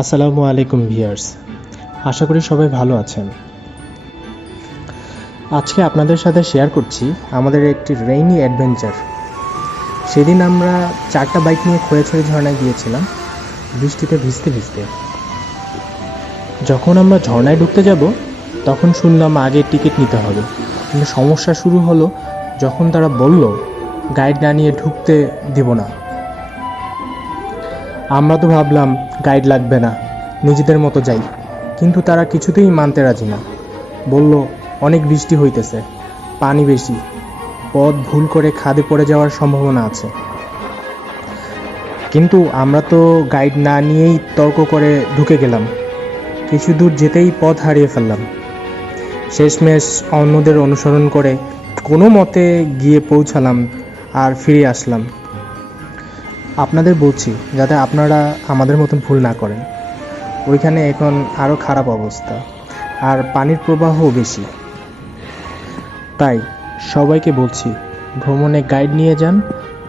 আসসালামু আলাইকুম ভিয়ার্স আশা করি সবাই ভালো আছেন। আজকে আপনাদের সাথে শেয়ার করছি আমাদের একটি রেইনি অ্যাডভেঞ্চার। সেদিন আমরা চারটা বাইক নিয়ে খোয়াছড়ি ঝর্ণায় গিয়েছিলাম, বৃষ্টিতে ভিজতে ভিজতে। যখন আমরা ঝর্ণায় ঢুকতে যাব, তখন শুনলাম আগে টিকিট নিতে হবে। কিন্তু সমস্যা শুরু হলো যখন তারা বলল, গাইড না নিয়ে ঢুকতে দিব না। আমরা তো ভাবলাম গাইড লাগবে না। নিজেদের মতো যাই। কিন্তু তারা কিছুতেই মানতে রাজি না। বলল, অনেক বৃষ্টি হইতেছে। পানি বেশি। পথ ভুল করে খাদে পড়ে যাওয়ার সম্ভাবনা আছে। কিন্তু আমরা তো গাইড না নিয়েই তর্ক করে ঢুকে গেলাম। কিছু দূর যেতেই পথ হারিয়ে ফেললাম। শেষমেশ অন্যদের অনুসরণ করে কোনো মতে গিয়ে পৌঁছালাম আর ফিরে আসলাম। আপনাদের বলছি যাতে আপনারা আমাদের মতন ভুল না করেন। ওইখানে এখন আরও খারাপ অবস্থা, আর পানির প্রবাহও বেশি। তাই সবাইকে বলছি, ভ্রমণে গাইড নিয়ে যান,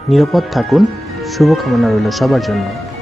নিরাপদ থাকুন, শুভকামনা রইল সবার জন্য।